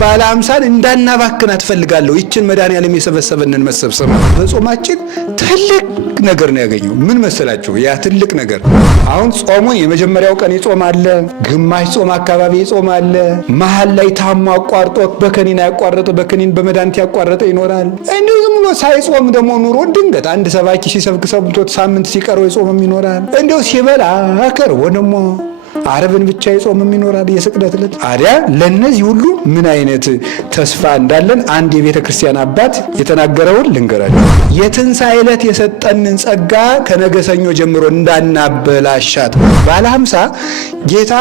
ባለ 50 እንዳናባክን አትፈልጋለሁ። ይችን መድኃኒዓለም የሰበሰበንን መሰብሰብ በጾማችን ትልቅ ነገር ነው ያገኘው። ምን መሰላችሁ? ያ ትልቅ ነገር አሁን ጾሙን የመጀመሪያው ቀን ይጾም አለ፣ ግማሽ ጾም አካባቢ ይጾም አለ፣ መሃል ላይ ታሞ አቋርጦ በከኒን ያቋረጠ በከኒን በመድኃኒት ያቋረጠ ይኖራል። እንዲሁ ዝም ብሎ ሳይጾም ደግሞ ኑሮ ድንገት አንድ ሰባኪ ሲሰብክ ሰምቶት ሳምንት ሲቀረው ይጾምም ይኖራል። እንዲሁ ሲበላ ከርቦ ደግሞ ዓርብን ብቻ ይጾምም ይኖራል፣ የስቅለት ዕለት። አዲያ ለነዚህ ሁሉ ምን አይነት ተስፋ እንዳለን አንድ የቤተ ክርስቲያን አባት የተናገረውን ልንገራችሁ። የትንሣኤ ዕለት የሰጠንን ጸጋ ከነገ ሰኞ ጀምሮ እንዳናበላሻት። ባለ 50 ጌታ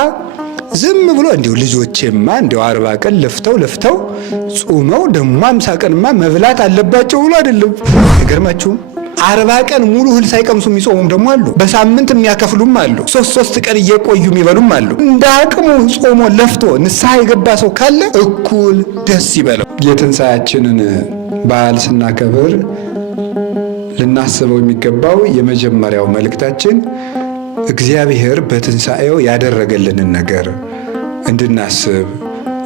ዝም ብሎ እንዲሁ ልጆቼማ እንዲሁ 40 ቀን ለፍተው ጾመው ደግሞ 50 ቀንማ መብላት አለባቸው ብሎ አይደለም። ይገርማችሁም 40 ቀን ሙሉ እህል ሳይቀምሱ የሚጾሙም ደግሞ አሉ። በሳምንት የሚያከፍሉም አሉ። ሶስት ቀን እየቆዩ የሚበሉም አሉ። እንደ አቅሙ ጾሞ ለፍቶ ንስሐ የገባ ሰው ካለ እኩል ደስ ይበለው። የትንሣኤያችንን በዓል ስናከብር ልናስበው የሚገባው የመጀመሪያው መልእክታችን እግዚአብሔር በትንሣኤው ያደረገልንን ነገር እንድናስብ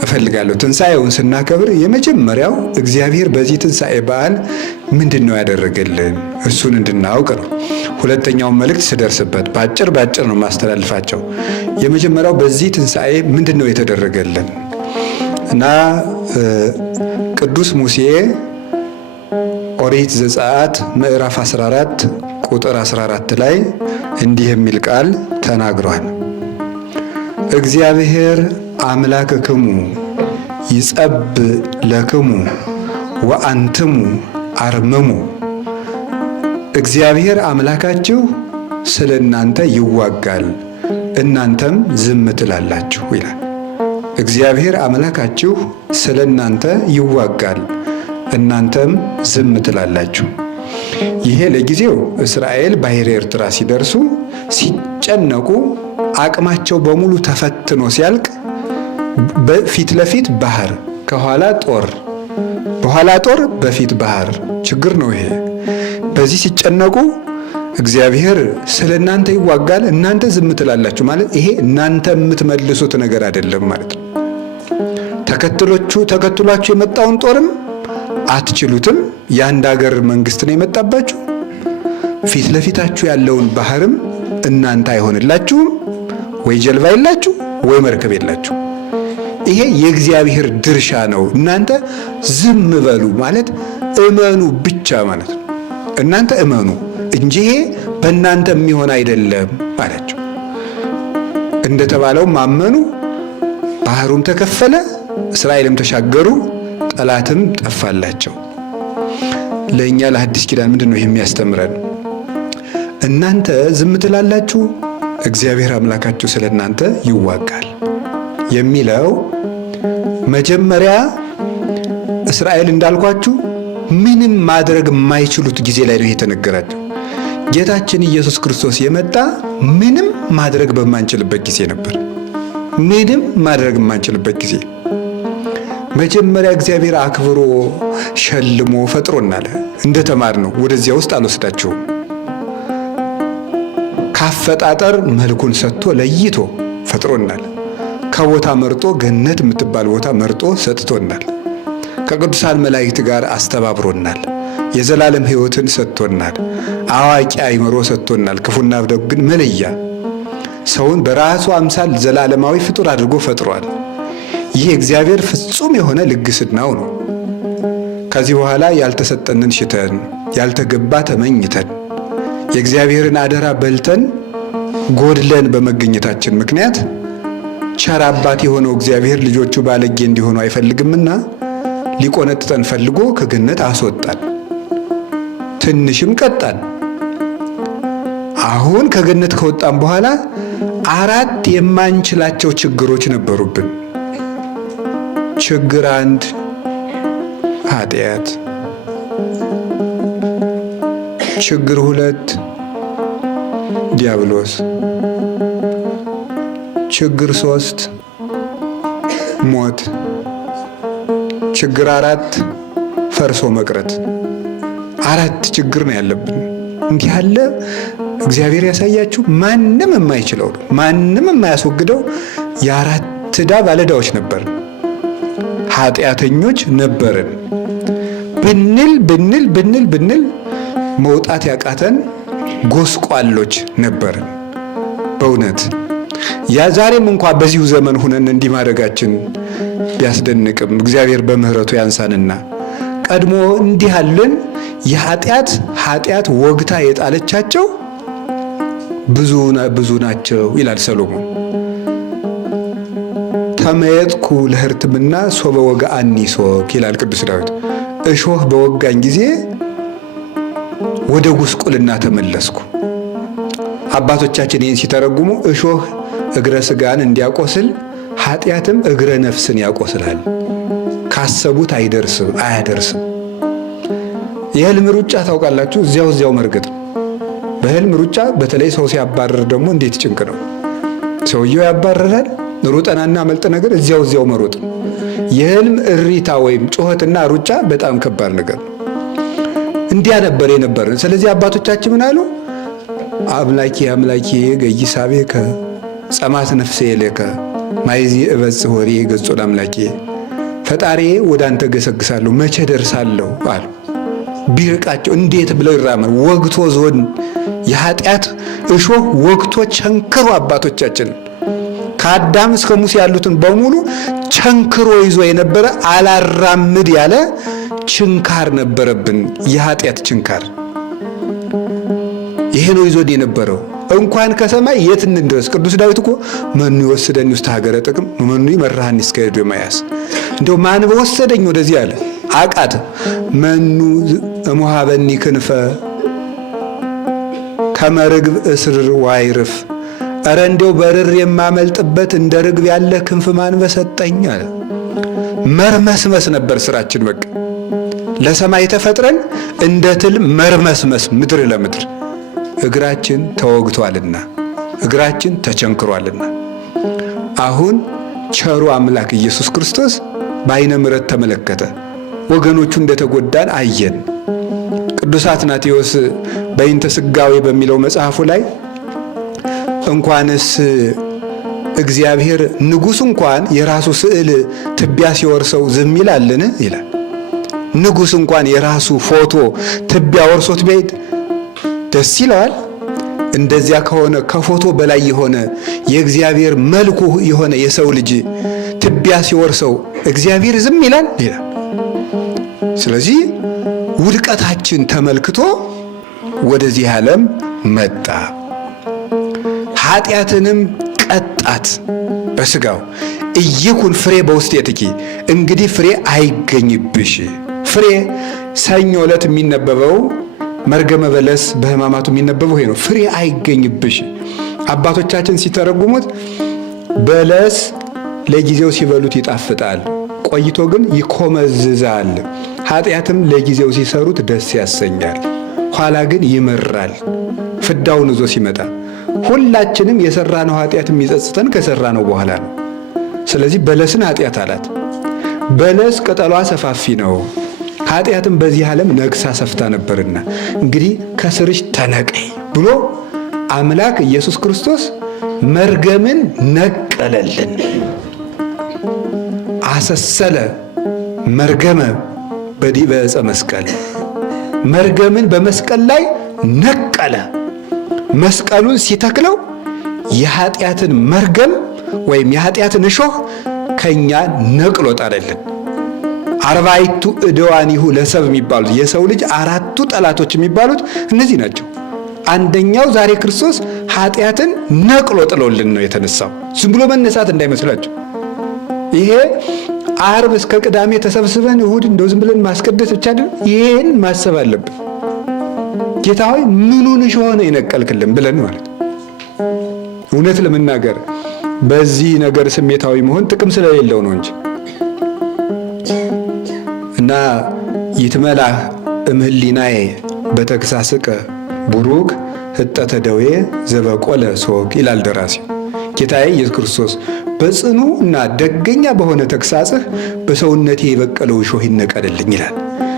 እፈልጋለሁ። ትንሣኤውን ስናከብር የመጀመሪያው እግዚአብሔር በዚህ ትንሣኤ በዓል ምንድነው ያደረገልን እሱን እንድናውቅ ነው። ሁለተኛውን መልእክት ስደርስበት ባጭር ነው ማስተላልፋቸው። የመጀመሪያው በዚህ ትንሣኤ ምንድነው የተደረገልን እና ቅዱስ ሙሴ ኦሪት ዘጸአት ምዕራፍ 14 ቁጥር 14 ላይ እንዲህ የሚል ቃል ተናግሯል። እግዚአብሔር አምላክክሙ ይጸብ ለክሙ ወአንትሙ አርምሙ። እግዚአብሔር አምላካችሁ ስለ እናንተ ይዋጋል፣ እናንተም ዝም ትላላችሁ ይላል። እግዚአብሔር አምላካችሁ ስለ እናንተ ይዋጋል፣ እናንተም ዝም ትላላችሁ። ይሄ ለጊዜው እስራኤል ባሕረ ኤርትራ ሲደርሱ ሲጨነቁ አቅማቸው በሙሉ ተፈትኖ ሲያልቅ በፊት ለፊት ባህር፣ ከኋላ ጦር፣ በኋላ ጦር፣ በፊት ባህር ችግር ነው ይሄ። በዚህ ሲጨነቁ እግዚአብሔር ስለ እናንተ ይዋጋል፣ እናንተ ዝም ትላላችሁ ማለት ይሄ እናንተ የምትመልሱት ነገር አይደለም ማለት ነው። ተከትሏችሁ የመጣውን ጦርም አትችሉትም። የአንድ ሀገር መንግስት ነው የመጣባችሁ። ፊት ለፊታችሁ ያለውን ባህርም እናንተ አይሆንላችሁም። ወይ ጀልባ የላችሁ ወይ መርከብ የላችሁ። ይሄ የእግዚአብሔር ድርሻ ነው። እናንተ ዝም በሉ ማለት እመኑ ብቻ ማለት ነው። እናንተ እመኑ እንጂ ይሄ በእናንተ የሚሆን አይደለም አላቸው። እንደተባለው ማመኑ፣ ባህሩም ተከፈለ፣ እስራኤልም ተሻገሩ፣ ጠላትም ጠፋላቸው። ለእኛ ለሐዲስ ኪዳን ምንድነው ይሄ የሚያስተምረን? እናንተ ዝም ትላላችሁ፣ እግዚአብሔር አምላካችሁ ስለ እናንተ ይዋጋል የሚለው መጀመሪያ እስራኤል እንዳልኳችሁ ምንም ማድረግ የማይችሉት ጊዜ ላይ ነው የተነገራቸው። ጌታችን ኢየሱስ ክርስቶስ የመጣ ምንም ማድረግ በማንችልበት ጊዜ ነበር። ምንም ማድረግ የማንችልበት ጊዜ መጀመሪያ እግዚአብሔር አክብሮ ሸልሞ ፈጥሮናል። እንደተማርነው ወደዚያ ውስጥ አልወስዳችሁም። ካፈጣጠር መልኩን ሰጥቶ ለይቶ ፈጥሮናል። ከቦታ መርጦ ገነት የምትባል ቦታ መርጦ ሰጥቶናል። ከቅዱሳን መላእክት ጋር አስተባብሮናል። የዘላለም ሕይወትን ሰጥቶናል። አዋቂ አእምሮ ሰጥቶናል። ክፉና ደግን መለያ ሰውን በራሱ አምሳል ዘላለማዊ ፍጡር አድርጎ ፈጥሯል። ይህ እግዚአብሔር ፍጹም የሆነ ልግስናው ነው። ከዚህ በኋላ ያልተሰጠንን ሽተን ያልተገባ ተመኝተን የእግዚአብሔርን አደራ በልተን ጎድለን በመገኘታችን ምክንያት ቸር አባት የሆነው እግዚአብሔር ልጆቹ ባለጌ እንዲሆኑ አይፈልግምና ሊቆነጥጠን ፈልጎ ከገነት አስወጣን። ትንሽም ቀጣን። አሁን ከገነት ከወጣን በኋላ 4 የማንችላቸው ችግሮች ነበሩብን። ችግር 1 ኃጢአት፣ ችግር 2 ዲያብሎስ፣ ችግር 3 ሞት፣ ችግር 4 ፈርሶ መቅረት። 4 ችግር ነው ያለብን። እንዲህ ያለ እግዚአብሔር ያሳያችሁ ማንም የማይችለው ማንም የማያስወግደው የ4 ዕዳ ባለዕዳዎች ነበር። ኃጢአተኞች ነበርን ብንል መውጣት ያቃተን ጎስቋሎች ነበርን። በእውነት ያ ዛሬም እንኳን በዚሁ ዘመን ሆነን እንዲህ ማድረጋችን ቢያስደንቅም እግዚአብሔር በምህረቱ ያንሳንና ቀድሞ እንዲህ ያለን ኃጢአት ወግታ የጣለቻቸው ብዙ ናቸው ይላል ሰሎሞን። ተመየጥኩ ለሕርትምና ሶበ ወግአኒ ሶክ ይላል ቅዱስ ዳዊት። እሾህ በወጋኝ ጊዜ ወደ ጉስቁልና ተመለስኩ። አባቶቻችን ይህን ሲተረጉሙ እሾህ እግረ ስጋን እንዲያቆስል ኃጢአትም እግረ ነፍስን ያቆስላል። ካሰቡት አያደርስም። የህልም ሩጫ ታውቃላችሁ? እዚያው መርገጥ። በህልም ሩጫ በተለይ ሰው ሲያባረር ደግሞ እንዴት ጭንቅ ነው። ሰውየው ያባረራል፣ ሩጠናና መልጥ ነገር እዚያው መሮጥ። የህልም እሪታ ወይም ጩኸትና ሩጫ በጣም ከባድ ነገር ነው። እንዲያ ነበር የነበረን። ስለዚህ አባቶቻችን ምን አሉ? አምላኬ ገይሳቤከ ጸማት ነፍሴ የለከ ማይዚ እበጽሕ ወሬ ገጾ ለአምላኬ። ፈጣሪ ወደ አንተ ገሰግሳለሁ መቼ ደርሳለሁ አሉ። ቢርቃቸው እንዴት ብለው ይራመድ? ወግቶ ዞን የኃጢአት እሾህ ወግቶ ቸንክሮ አባቶቻችን ከአዳም እስከ ሙሴ ያሉትን በሙሉ ቸንክሮ ይዞ የነበረ አላራምድ ያለ ችንካር ነበረብን። የኃጢአት ችንካር ይሄ ነው ይዞን የነበረው። እንኳን ከሰማይ የት እንድረስ? ቅዱስ ዳዊት እኮ መኑ ይወስደኝ ውስጥ ሀገረ ጥቅም መኑ ይመራሃኒ እስከ ኤዶምያስ። እንደው ማን በወሰደኝ ወደዚህ አለ አቃተ። መኑ እሙሃበኒ ክንፈ ከመርግብ እስር ዋይርፍ። እረ እንደው በርር የማመልጥበት እንደ ርግብ ያለ ክንፍ ማን በሰጠኝ አለ። መርመስመስ ነበር ስራችን። በቃ ለሰማይ ተፈጥረን እንደ ትል መርመስመስ ምድር ለምድር። እግራችን ተወግቷልና እግራችን ተቸንክሯልና አሁን ቸሩ አምላክ ኢየሱስ ክርስቶስ በዓይነ ምሕረት ተመለከተ። ወገኖቹ እንደተጎዳን አየን። ቅዱስ አትናቴዎስ በይንተ ሥጋዌ በሚለው መጽሐፉ ላይ እንኳንስ እግዚአብሔር ንጉሥ እንኳን የራሱ ስዕል ትቢያ ሲወርሰው ዝም ይላልን ይላል። ንጉሥ እንኳን የራሱ ፎቶ ትቢያ ወርሶት ቢሄድ ደስ ይለዋል? እንደዚያ ከሆነ ከፎቶ በላይ የሆነ የእግዚአብሔር መልኩ የሆነ የሰው ልጅ ትቢያ ሲወርሰው እግዚአብሔር ዝም ይላል? ስለዚህ ውድቀታችን ተመልክቶ ወደዚህ ዓለም መጣ። ኃጢአትንም ቀጣት በስጋው እይኩን ፍሬ በውስቴትኪ፣ እንግዲህ ፍሬ አይገኝብሽ። ፍሬ ሰኞ ዕለት የሚነበበው መርገመ በለስ በሕማማቱ የሚነበበው ይሄ ነው። ፍሬ አይገኝብሽ። አባቶቻችን ሲተረጉሙት በለስ ለጊዜው ሲበሉት ይጣፍጣል፣ ቆይቶ ግን ይኮመዝዛል። ኃጢአትም ለጊዜው ሲሰሩት ደስ ያሰኛል፣ ኋላ ግን ይመራል ፍዳውን ይዞ ሲመጣ። ሁላችንም የሰራነው ኃጢአት የሚጸጽተን ከሰራነው በኋላ ነው። ስለዚህ በለስን ኃጢአት አላት። በለስ ቅጠሏ ሰፋፊ ነው፣ ኃጢአትም በዚህ ዓለም ነግሳ ሰፍታ ነበርና እንግዲህ ከስርሽ ተነቀይ ብሎ አምላክ ኢየሱስ ክርስቶስ መርገምን ነቀለልን። አሰሰለ መርገመ በዲበ ዕፀ መስቀል፣ መርገምን በመስቀል ላይ ነቀለ። መስቀሉን ሲተክለው የኃጢአትን መርገም ወይም የኃጢአትን እሾህ ከኛ ነቅሎ ጣለልን። አርባዕቱ ዕድዋኒሁ ለሰብ የሚባሉት የሰው ልጅ አራቱ ጠላቶች የሚባሉት እነዚህ ናቸው። አንደኛው ዛሬ ክርስቶስ ኃጢአትን ነቅሎ ጥሎልን ነው የተነሳው። ዝም ብሎ መነሳት እንዳይመስላችሁ። ይሄ ዓርብ እስከ ቅዳሜ ተሰብስበን እሁድ እንደው ዝም ብለን ማስቀደስ ብቻ አይደለም። ይሄን ማሰብ አለብን። ጌታ ሆይ ምኑን እሾህ ነው የነቀልክልን ብለን ማለት። እውነት ለመናገር በዚህ ነገር ስሜታዊ መሆን ጥቅም ስለሌለው ነው እንጂ እና ይትመላህ እምህሊናዬ በተግሳስከ ቡሩክ ህጠተ ደዌ ዘበቆለ ሶክ ይላል ደራሲው። ጌታዬ ኢየሱስ ክርስቶስ በጽኑ እና ደገኛ በሆነ ተግሳጽህ በሰውነቴ የበቀለው እሾህ ይነቀልልኝ ይላል።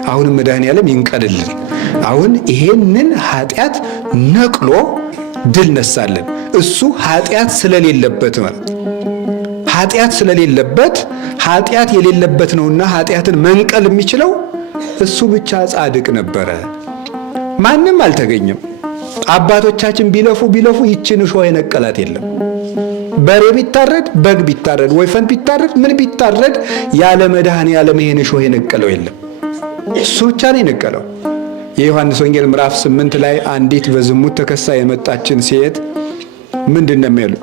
አሁንም መድኃኔዓለም ይንቀልልን። አሁን ይሄንን ኃጢአት ነቅሎ ድል ነሳለን። እሱ ኃጢአት ስለሌለበት ማለት ኃጢአት ስለሌለበት ኃጢአት የሌለበት ነውና ኃጢአትን መንቀል የሚችለው እሱ ብቻ ጻድቅ ነበረ። ማንም አልተገኘም። አባቶቻችን ቢለፉ ይችን እሾህ የነቀላት የለም። በሬ ቢታረድ፣ በግ ቢታረድ፣ ወይፈን ቢታረድ፣ ምን ቢታረድ ያለ መድኃኔዓለም ይሄን እሾህ የነቀለው የለም። እሱ ብቻ ነው የነቀለው። የዮሐንስ ወንጌል ምዕራፍ 8 ላይ አንዲት በዝሙት ተከሳ የመጣችን ሴት ምንድን ነው የሚሉ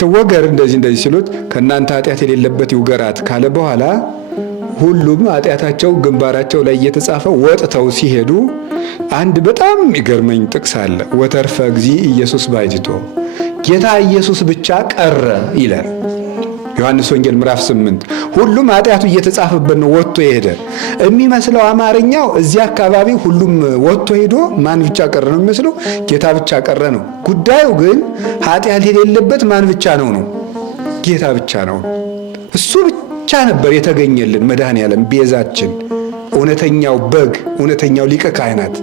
ትወገር እንደዚህ ሲሉት ከእናንተ ኃጢአት የሌለበት ይውገራት ካለ በኋላ ሁሉም ኃጢአታቸው ግንባራቸው ላይ እየተጻፈ ወጥተው ሲሄዱ አንድ በጣም የሚገርመኝ ጥቅስ አለ። ወተርፈ እግዚእ ኢየሱስ ባሕቲቶ፣ ጌታ ኢየሱስ ብቻ ቀረ ይላል ዮሐንስ ወንጌል ምዕራፍ 8። ሁሉም ኃጢአቱ እየተጻፈበት ነው ወጥቶ የሄደ የሚመስለው አማርኛው። እዚህ አካባቢ ሁሉም ወጥቶ ሄዶ ማን ብቻ ቀረ ነው የሚመስለው? ጌታ ብቻ ቀረ ነው። ጉዳዩ ግን ኃጢአት የሌለበት ማን ብቻ ነው? ጌታ ብቻ ነው። እሱ ብቻ ነበር የተገኘልን መድኃኔዓለም ቤዛችን፣ እውነተኛው በግ፣ እውነተኛው ሊቀ ካህናት፣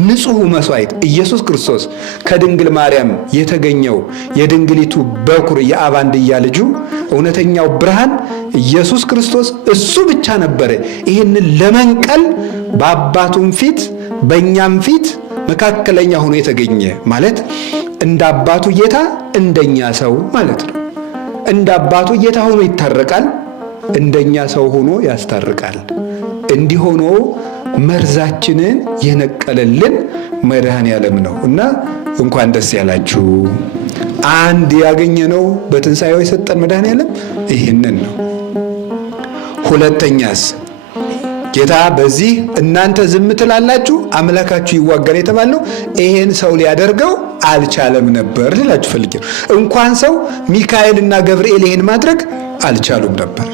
ንጹሕ መስዋዕት ኢየሱስ ክርስቶስ ከድንግል ማርያም የተገኘው የድንግሊቱ በኩር የአብ አንድያ ልጁ እውነተኛው ብርሃን ኢየሱስ ክርስቶስ እሱ ብቻ ነበረ ይህንን ለመንቀል በአባቱም ፊት በእኛም ፊት መካከለኛ ሆኖ የተገኘ ማለት እንደ አባቱ ጌታ እንደኛ ሰው ማለት ነው። እንደ አባቱ ጌታ ሆኖ ይታረቃል፣ እንደኛ ሰው ሆኖ ያስታርቃል። እንዲህ ሆኖ መርዛችንን የነቀለልን መድኃኔዓለም ነው እና እንኳን ደስ ያላችሁ። አንድ ያገኘነው በትንሣኤው የሰጠን መድኃኔዓለም ይህንን ነው። ሁለተኛስ ጌታ በዚህ እናንተ ዝም ትላላችሁ አምላካችሁ ይዋጋል የተባለው ይሄን ሰው ሊያደርገው አልቻለም ነበር ልላችሁ ፈልጌ ነው። እንኳን ሰው ሚካኤልና ገብርኤል ይሄን ማድረግ አልቻሉም ነበር።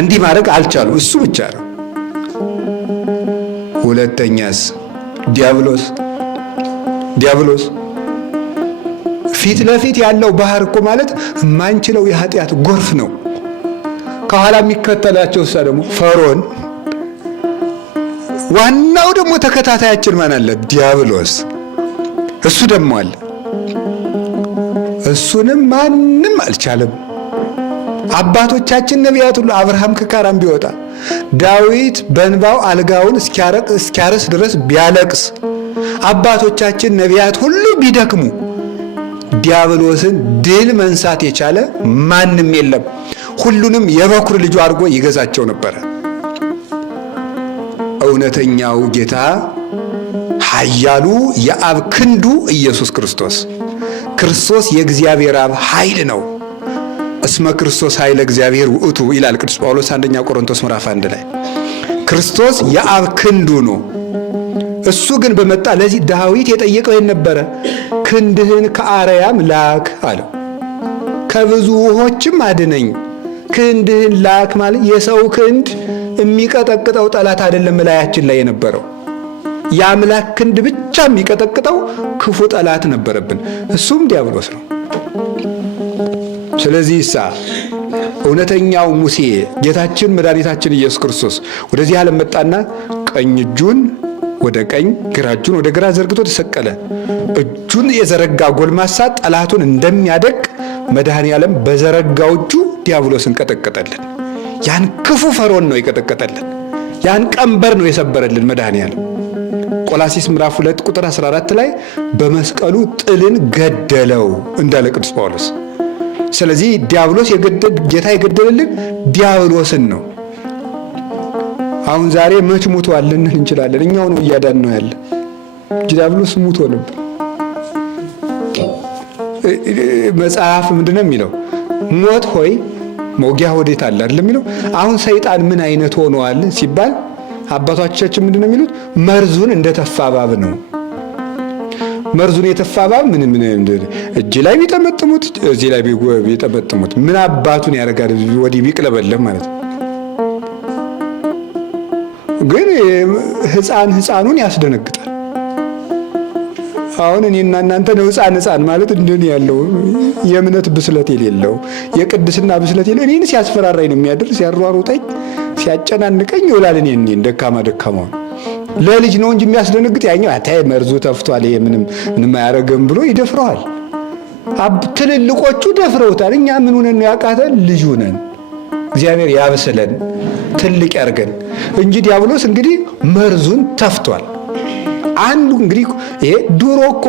እንዲህ ማድረግ አልቻሉ፣ እሱ ብቻ ነው። ሁለተኛስ ዲያብሎስ ፊት ለፊት ያለው ባህር እኮ ማለት የማንችለው የኃጢአት ጎርፍ ነው። ከኋላ የሚከተላቸው እሳ ደግሞ ፈርዖን፣ ዋናው ደግሞ ተከታታያችን ማን አለ? ዲያብሎስ። እሱ ደግሞ አለ። እሱንም ማንም አልቻለም። አባቶቻችን ነቢያት ሁሉ አብርሃም ከካራን ቢወጣ ዳዊት በእንባው አልጋውን እስኪያርስ ድረስ ቢያለቅስ አባቶቻችን ነቢያት ሁሉ ቢደክሙ ዲያብሎስን ድል መንሳት የቻለ ማንም የለም። ሁሉንም የበኩር ልጁ አድርጎ ይገዛቸው ነበረ። እውነተኛው ጌታ ኃያሉ የአብ ክንዱ ኢየሱስ ክርስቶስ የእግዚአብሔር አብ ኃይል ነው። እስመ ክርስቶስ ኃይለ እግዚአብሔር ውእቱ ይላል ቅዱስ ጳውሎስ አንደኛ ቆሮንቶስ ምዕራፍ 1 ላይ። ክርስቶስ የአብ ክንዱ ነው። እሱ ግን በመጣ ለዚህ ዳዊት የጠየቀው የነበረ ክንድህን ከአርያም ላክ አለው። ከብዙ ውኆችም አድነኝ። ክንድህን ላክ ማለት የሰው ክንድ የሚቀጠቅጠው ጠላት አይደለም። ላያችን ላይ የነበረው የአምላክ ክንድ ብቻ የሚቀጠቅጠው ክፉ ጠላት ነበረብን። እሱም ዲያብሎስ ነው። ስለዚህ እውነተኛው ሙሴ ጌታችን መድኃኒታችን ኢየሱስ ክርስቶስ ወደዚህ ዓለም መጣና ቀኝ እጁን ወደ ቀኝ ግራ እጁን ወደ ግራ ዘርግቶ ተሰቀለ። እጁን የዘረጋ ጎልማሳ ጠላቱን እንደሚያደቅ መድኃኔዓለም በዘረጋው እጁ ዲያብሎስን ቀጠቀጠልን። ያን ክፉ ፈርዖን ነው የቀጠቀጠልን። ያን ቀንበር ነው የሰበረልን መድኃኔዓለም። ቆላሲስ ምዕራፍ 2 ቁጥር 14 ላይ በመስቀሉ ጥልን ገደለው እንዳለ ቅዱስ ጳውሎስ። ስለዚህ ዲያብሎስ ጌታ የገደለልን ዲያብሎስን ነው። አሁን ዛሬ መች ሙቷል ልንል እንችላለን። እኛው ነው እያዳን ነው ያለ። ዲያብሎስ ሙቶ ነበር። መጽሐፍ ምንድነው የሚለው? ሞት ሆይ መውጊያ ወዴት አለ አይደል የሚለው። አሁን ሰይጣን ምን አይነት ሆኗል ሲባል አባቶቻችን ምንድነው የሚሉት? መርዙን እንደተፋ እባብ ነው። መርዙን የተፋ እባብ ምን እጅ ላይ ቢጠመጥሙት እዚህ ላይ ቢጠመጥሙት ምን አባቱን ያደርጋል? ወዲህ ቢቅለበለም ማለት ነው። ግን ሕፃኑን ያስደነግጣል። አሁን እኔና እናንተ ነው ሕፃን ማለት እንደኔ ያለው የእምነት ብስለት የሌለው የቅድስና ብስለት የሌለው እኔን ሲያስፈራራኝ ነው የሚያድር፣ ሲያሯሩጠኝ፣ ሲያጨናንቀኝ ይውላል። እኔን ደካማ ለልጅ ነው እንጂ የሚያስደነግጥ ያኛው አታይ መርዙ ተፍቷል፣ ይሄ ምንም አያረገም ብሎ ይደፍረዋል። ትልልቆቹ ደፍረውታል። እኛ ምን ሆነን ያቃተን? ልጅ ሆነን እግዚአብሔር ያብስለን፣ ትልቅ ያርገን እንጂ ዲያብሎስ እንግዲህ መርዙን ተፍቷል። አንዱ እንግዲህ ይሄ ድሮ እኮ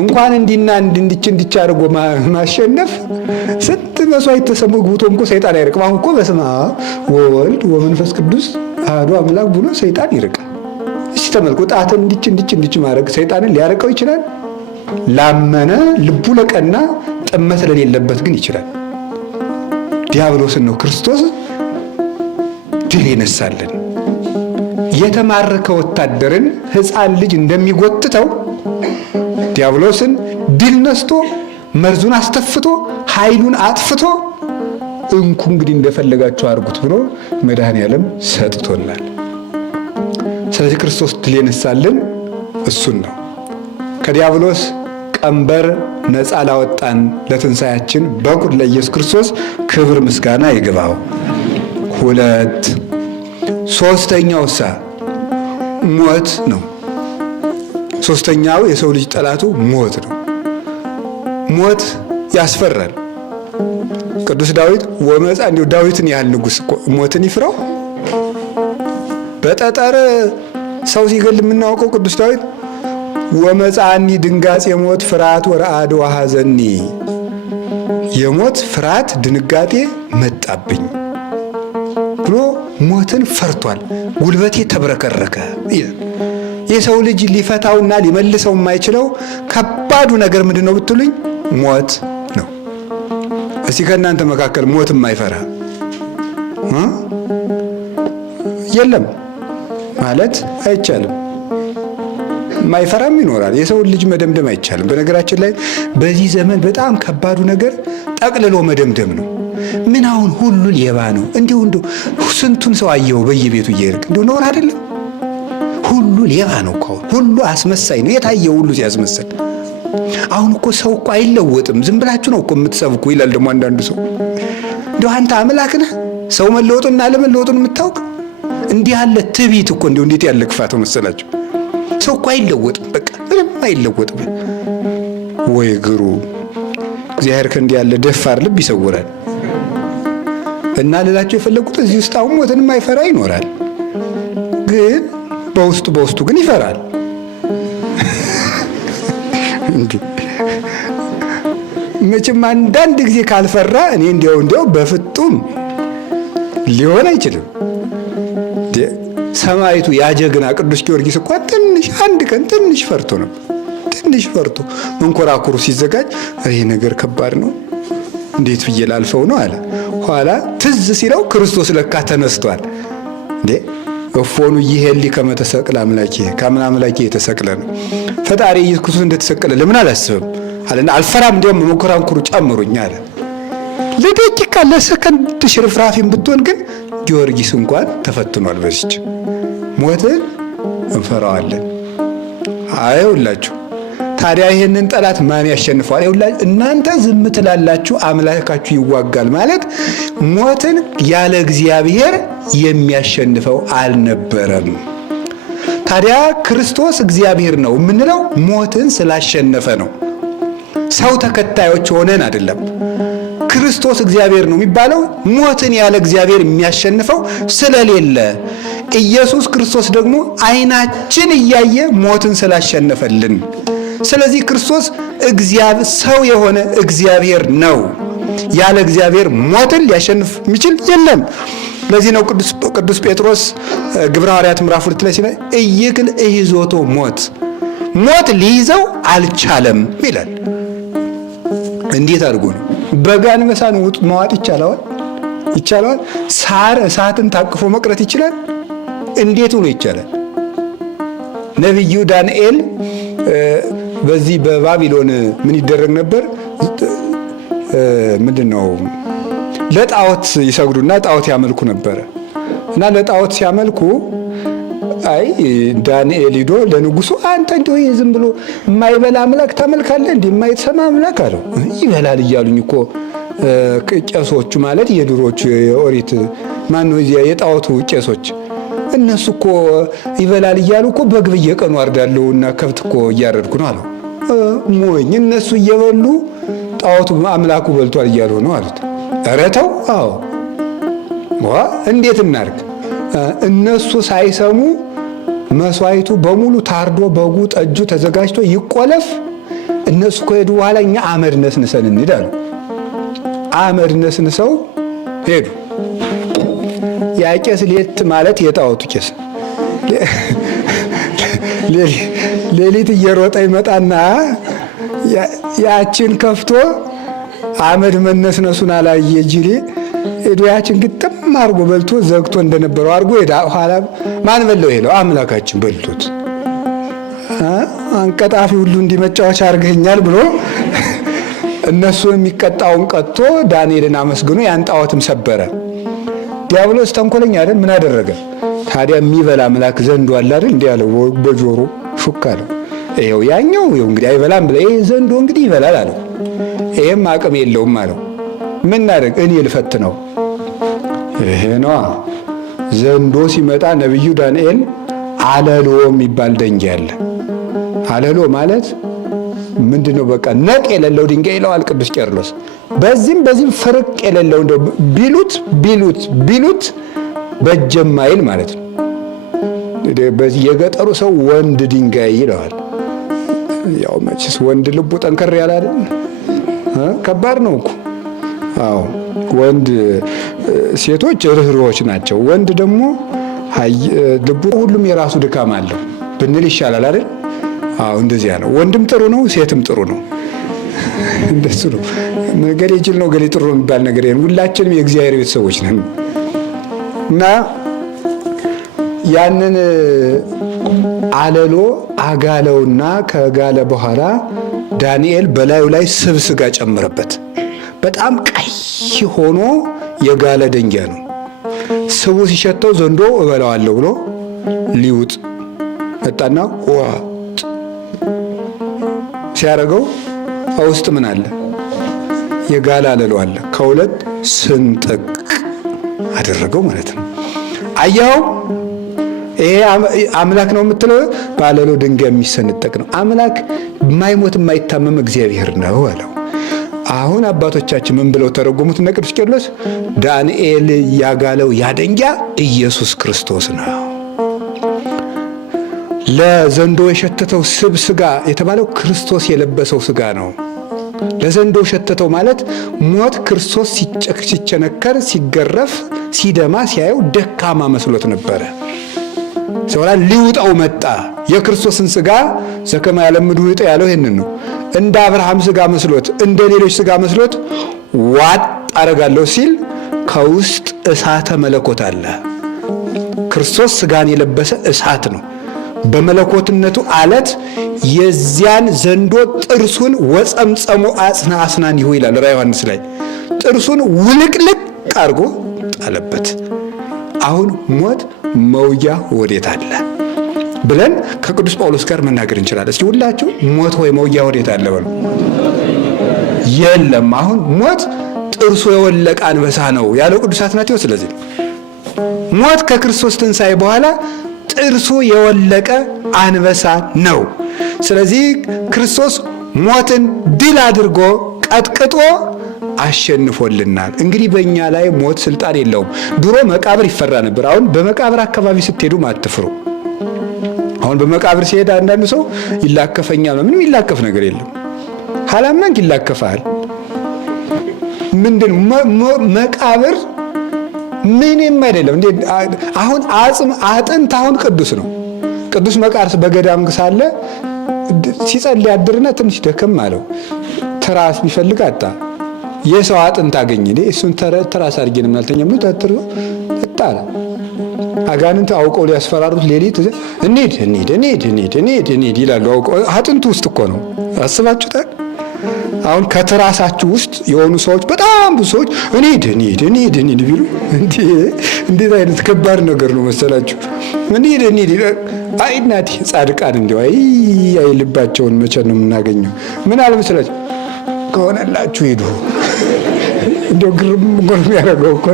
እንኳን እንዲና እንዲች አድርጎ ማሸነፍ ስንት መስዋዕት ተሰሙ ግብቶም እኮ ሰይጣን አይርቅም። አሁን እኮ በስመ አብ ወወልድ ወመንፈስ ቅዱስ አሐዱ አምላክ ብሎ ሰይጣን ይርቃል። እስቲ ተመልኩ፣ ጣትን እንዲች ማድረግ ሰይጣንን ሊያርቀው ይችላል? ላመነ ልቡ ለቀና ጥመት ለሌለበት ግን ይችላል። ዲያብሎስን ነው ክርስቶስ ድል ይነሳልን። የተማረከ ወታደርን ሕፃን ልጅ እንደሚጎትተው ዲያብሎስን ድል ነስቶ መርዙን አስተፍቶ ኃይሉን አጥፍቶ እንኩ እንግዲህ እንደፈለጋችሁ አድርጉት ብሎ መድኃኔዓለም ሰጥቶናል። ስለዚህ ክርስቶስ ድል የነሳልን እሱን ነው። ከዲያብሎስ ቀንበር ነፃ ላወጣን ለትንሣኤያችን በኩር ለኢየሱስ ክርስቶስ ክብር ምስጋና ይግባው። ሁለት ሶስተኛው ሞት ነው። ሶስተኛው የሰው ልጅ ጠላቱ ሞት ነው። ሞት ያስፈራል። ቅዱስ ዳዊት ወመፃ እንዲሁ ዳዊትን ያህል ንጉሥ ሞትን ይፍራው። በጠጠር ሰው ሲገል የምናውቀው ቅዱስ ዳዊት ወመፃኒ ድንጋጼ ሞት ፍርሃት ወረአድ ወሐዘኒ፣ የሞት ፍርሃት ድንጋጤ መጣብኝ ብሎ ሞትን ፈርቷል። ጉልበቴ ተብረከረከ። የሰው ልጅ ሊፈታውና ሊመልሰው የማይችለው ከባዱ ነገር ምንድነው ብትሉኝ ሞት ነው። እስቲ ከእናንተ መካከል ሞት የማይፈራ የለም ማለት አይቻልም። የማይፈራም ይኖራል። የሰውን ልጅ መደምደም አይቻልም። በነገራችን ላይ በዚህ ዘመን በጣም ከባዱ ነገር ጠቅልሎ መደምደም ነው። ምን አሁን ሁሉ ሌባ ነው። እንዲሁ ስንቱን ሰው አየው በየቤቱ እየሄድክ እንዲሁ ነውር አይደለም። ሁሉ ሌባ ነው እኮ፣ ሁሉ አስመሳይ ነው። የታየው ሁሉ ሲያስመሰል። አሁን እኮ ሰው እኮ አይለወጥም፣ ዝም ብላችሁ ነው እኮ የምትሰብኩ ይላል ደግሞ አንዳንዱ ሰው። እንዲሁ አንተ አምላክ ነህ ሰው መለወጡና አለመለወጡን የምታውቅ? እንዲህ ያለ ትዕቢት እኮ እንዲሁ እንዴት ያለ ክፋት መሰላችሁ። ሰው እኮ አይለወጥም፣ በቃ ምንም አይለወጥም። ወይ ግሩ! እግዚአብሔር ከእንዲህ ያለ ደፋር ልብ ይሰውራል። እና ልላቸው የፈለጉት እዚህ ውስጥ አሁን ሞትን የማይፈራ ይኖራል፣ ግን በውስጡ ግን ይፈራል። መቼም አንዳንድ ጊዜ ካልፈራ እኔ እንዲያው በፍጡም ሊሆን አይችልም። ሰማይቱ ያጀግና ቅዱስ ጊዮርጊስ እኮ አንድ ቀን ትንሽ ፈርቶ ነበር። ትንሽ ፈርቶ መንኮራኩሩ ሲዘጋጅ ይሄ ነገር ከባድ ነው፣ እንዴት ብዬ ላልፈው ነው አለ። ኋላ ትዝ ሲለው ክርስቶስ ለካ ተነስቷል። እፎኑ ይሄሊ ከመተሰቅለ አምላኬ ከምን አምላኬ የተሰቅለ ነው ፈጣሪ ኢየሱስ ክርስቶስ እንደተሰቀለ ለምን አላስብም አለና አልፈራም፣ እንዲያውም መንኮራኩሩ ጨምሩኝ አለ። ለደቂቃ ለሰከንድ ሽርፍራፊም ብትሆን ግን ጊዮርጊስ እንኳን ተፈትኗል። በዚች ሞትን እንፈራዋለን። አይውላችሁ ታዲያ ይሄንን ጠላት ማን ያሸንፈዋል? ይውላችሁ እናንተ ዝም ትላላችሁ፣ አምላካችሁ ይዋጋል ማለት ሞትን ያለ እግዚአብሔር የሚያሸንፈው አልነበረም። ታዲያ ክርስቶስ እግዚአብሔር ነው የምንለው ሞትን ስላሸነፈ ነው። ሰው ተከታዮች ሆነን አይደለም። ክርስቶስ እግዚአብሔር ነው የሚባለው ሞትን ያለ እግዚአብሔር የሚያሸንፈው ስለሌለ፣ ኢየሱስ ክርስቶስ ደግሞ ዓይናችን እያየ ሞትን ስላሸነፈልን፣ ስለዚህ ክርስቶስ ሰው የሆነ እግዚአብሔር ነው። ያለ እግዚአብሔር ሞትን ሊያሸንፍ የሚችል የለም። ለዚህ ነው ቅዱስ ጴጥሮስ ግብረ ሐዋርያት ምዕራፍ 2 ላይ ሲል እይክል እይዞቶ ሞት ሊይዘው አልቻለም ይላል። እንዴት አድርጎ ነው? በጋን መሳን መዋጥ ይቻላል? ሳር እሳትን ታቅፎ መቅረት ይችላል? እንዴት ሆኖ ይቻላል? ነቢዩ ዳንኤል በዚህ በባቢሎን ምን ይደረግ ነበር? ምንድነው? ለጣዖት ይሰግዱና ጣዖት ያመልኩ ነበር። እና ለጣዖት ሲያመልኩ ዳንኤል ሂዶ ለንጉሱ አንተ እንደው ዝም ብሎ የማይበላ አምላክ ታመልካለህ እንዴ? የማይሰማ አምላክ አለው። ይበላል እያሉኝ እኮ ቄሶቹ ማለት የድሮቹ የኦሪት ማነው የጣዖቱ ቄሶች እነሱ እኮ ይበላል እያሉ እኮ በግ በየቀኑ አርዳለሁና ከብት እኮ እያረድኩ ነው አለው። ሞኝ! እነሱ እየበሉ ጣዖቱ አምላኩ በልቷል እያሉ ነው አሉት። ኧረ ተው! አዎ እንዴት እናርግ? እነሱ ሳይሰሙ መስዋዕቱ በሙሉ ታርዶ በጉ ጠጁ ተዘጋጅቶ ይቆለፍ። እነሱ ከሄዱ በኋላ እኛ አመድ ነስንሰን እንሄዳሉ። አመድ ነስንሰው ሄዱ። ያ ቄስ ሌት ማለት የጣዖቱ ቄስ ሌሊት እየሮጠ ይመጣና ያችን ከፍቶ አመድ መነስነሱን አላየ ጅሌ ሄዶ ያችን ግጥም አርጎ በልቶ ዘግቶ እንደነበረው አርጎ ሄዳ። ኋላ ማን በለው? ይለው አምላካችን በልቶት አንቀጣፊ ሁሉ እንዲመጫወቻ አርገኛል ብሎ እነሱ የሚቀጣውን ቀጥቶ ዳንኤልን አመስግኖ ያን ጣዖትም ሰበረ። ዲያብሎስ ተንኮለኛ አይደል? ምን አደረገ ታዲያ? የሚበላ አምላክ ዘንዶ አለ አይደል? እንዲህ ያለው በጆሮ ሹክ አለው። ይኸው ያኛው ይኸው እንግዲህ አይበላም ብለ ይሄ ዘንዶ እንግዲህ ይበላል አለው። ይሄም አቅም የለውም አለው። ምን እናደርግ? እኔ ልፈትነው። ይሄ ነዋ ዘንዶ ሲመጣ ነብዩ ዳንኤል አለሎ የሚባል ደንጊያ አለ። አለሎ ማለት ምንድነው? በቃ ነቅ የሌለው ድንጋይ ይለዋል ቅዱስ ቄርሎስ። በዚህም ፍርቅ የሌለው እንደው ቢሉት በጀማይል ማለት ነው። በዚህ የገጠሩ ሰው ወንድ ድንጋይ ይለዋል። ያው መቼስ ወንድ ልቡ ጠንከር ያለ አይደል? ከባድ ነው እኮ። አዎ ወንድ ሴቶች ርህሩዎች ናቸው። ወንድ ደግሞ ልቡ ሁሉም የራሱ ድካም አለው ብንል ይሻላል አይደል? አዎ እንደዚያ ነው። ወንድም ጥሩ ነው፣ ሴትም ጥሩ ነው። እንደሱ ነው። ገሌ ጅል ነው ገሌ ጥሩ ነው የሚባል ነገር የለም። ሁላችንም የእግዚአብሔር ቤተሰቦች ነን እና ያንን አለሎ አጋለውና ከጋለ በኋላ ዳንኤል በላዩ ላይ ስብ ስጋ ጨመረበት። በጣም ቀይ ሆኖ የጋለ ደንጊያ ነው። ስቡ ሲሸተው ዘንዶ እበላዋለሁ ብሎ ሊውጥ መጣና ዋጥ ሲያረገው ውስጥ ምን አለ? የጋለ አለሎ አለ። ከሁለት ስንጥቅ አደረገው ማለት ነው። አያው ይሄ አምላክ ነው የምትለው ባለሎ ድንጋይ የሚሰነጠቅ ነው። አምላክ የማይሞት የማይታመም እግዚአብሔር ነው አለው። አሁን አባቶቻችን ምን ብለው ተረጎሙት? እነ ቅዱስ ቄርሎስ ዳንኤል ያጋለው ያደንጊያ ኢየሱስ ክርስቶስ ነው። ለዘንዶ የሸተተው ስብ ስጋ የተባለው ክርስቶስ የለበሰው ስጋ ነው። ለዘንዶ ሸተተው ማለት ሞት ክርስቶስ ሲቸነከር፣ ሲገረፍ፣ ሲደማ ሲያየው ደካማ መስሎት ነበረ። ሰውላ ሊውጣው መጣ። የክርስቶስን ስጋ ዘከማ ያለምዱ ይጣ ያለው ይሄንን ነው። እንደ አብርሃም ስጋ መስሎት፣ እንደ ሌሎች ስጋ መስሎት ዋጥ አረጋለሁ ሲል ከውስጥ እሳተ መለኮት አለ። ክርስቶስ ስጋን የለበሰ እሳት ነው። በመለኮትነቱ አለት የዚያን ዘንዶ ጥርሱን ወጸምጸሙ አጽና አስናን ይሁ ይላል ራዕየ ዮሐንስ ላይ ጥርሱን ውልቅልቅ አርጎ ጣለበት። አሁን ሞት መውያ ወዴት አለ ብለን ከቅዱስ ጳውሎስ ጋር መናገር እንችላለን። እስኪ ሁላችሁ ሞት ሆይ መውያ ወዴት አለ በሉ። የለም። አሁን ሞት ጥርሱ የወለቀ አንበሳ ነው ያለው ቅዱስ አትናቴዎስ። ስለዚህ ሞት ከክርስቶስ ትንሣኤ በኋላ ጥርሱ የወለቀ አንበሳ ነው። ስለዚህ ክርስቶስ ሞትን ድል አድርጎ ቀጥቅጦ አሸንፎልናል። እንግዲህ በእኛ ላይ ሞት ስልጣን የለውም። ድሮ መቃብር ይፈራ ነበር። አሁን በመቃብር አካባቢ ስትሄዱ አትፍሩ። አሁን በመቃብር ሲሄድ አንዳንዱ ሰው ይላከፈኛል። ምንም ይላከፍ ነገር የለም። ሐላማንክ ይላከፋል። ምንድን መቃብር ምንም አይደለም። እንዴ አሁን አጥንት አሁን ቅዱስ ነው። ቅዱስ መቃርስ በገዳም ሳለ ሲጸልይ ያድርና ትንሽ ደከም አለው። ትራስ ቢፈልግ አጣ። የሰው አጥንት አገኘ። እሱን ትራስ አድርጌን ምናልተኛም ነው ተጥሮ ተጣለ። አጋንንት አውቀው ሊያስፈራሩት ሌሊት እንሂድ ይላሉ። አውቀው አጥንቱ ውስጥ እኮ ነው። አስባችሁታል? አሁን ከትራሳችሁ ውስጥ የሆኑ ሰዎች በጣም ብዙ ሰዎች እንሂድ ቢሉ እንዴት አይነት ከባድ ነገር ነው መሰላችሁ? እንሂድ አይ እናቴ ጻድቃን እንዲያው አይ ልባቸውን መቼ ነው የምናገኘው? ምን አለ መሰላችሁ? ከሆነላችሁ ሂዱ። እንደው ግርም ጎርም ያደረገው እኮ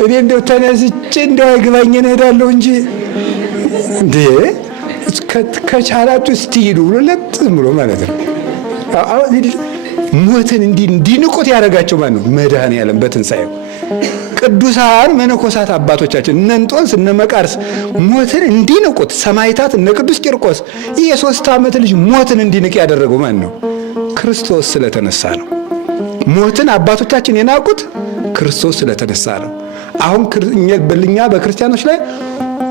እኔ እንደው ተነስቼ እንደው አይግባኝ እሄዳለሁ እንጂ እንዴ ከቻላችሁ እስቲ ሂዱ ብሎ ለጥም ብሎ ማለት ነው። ሞትን እንዲንቁት ያደረጋቸው ማን ነው? መድኃኔዓለም በትንሣኤው ቅዱሳን መነኮሳት አባቶቻችን እነ እንጦንስ እነ መቃርስ ሞትን እንዲንቁት፣ ሰማዕታት እነ ቅዱስ ቂርቆስ ይህ የ3 ዓመት ልጅ ሞትን እንዲንቅ ያደረገው ማን ነው? ክርስቶስ ስለተነሳ ነው። ሞትን አባቶቻችን የናቁት ክርስቶስ ስለተነሳ ነው። አሁን እኛ በክርስቲያኖች ላይ